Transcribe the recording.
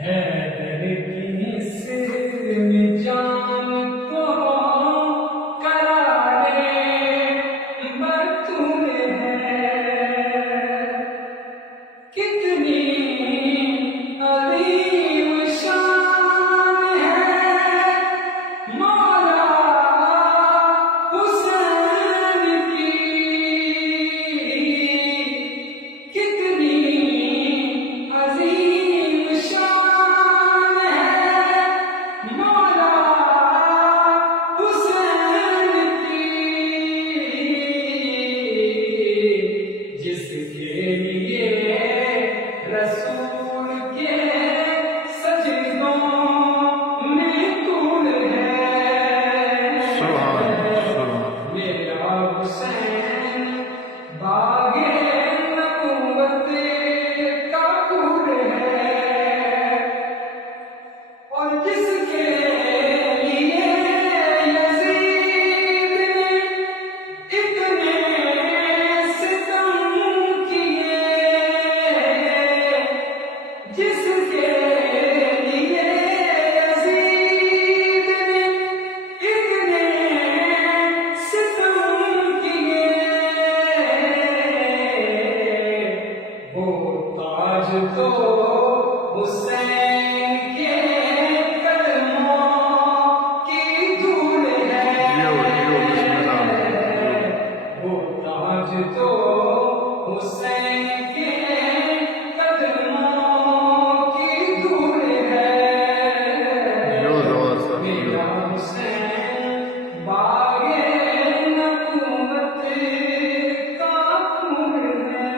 حیدر کی سر میں جان کو قرارِ مقتول ہے، کتنی عظیم شان ہے مولا حسین کی، کتنی عظیم شان ہے مولا حسین کی، جس کے لیے رسول کے سجدوں میں طول ہے، میرا حسین باغ نبوت کا پھول ہے، اور جس کے لیے یزید نے اتنے ستم کیے، جس کے لیے یزید نے اتنے ستم کیے، وہ تاج تو حسین کے قدموں کی دھول ہے، وہ تاج تو حسین کے قدموں کی دھول ہے، میرا حسین باغ نبوت کا پھول ہے۔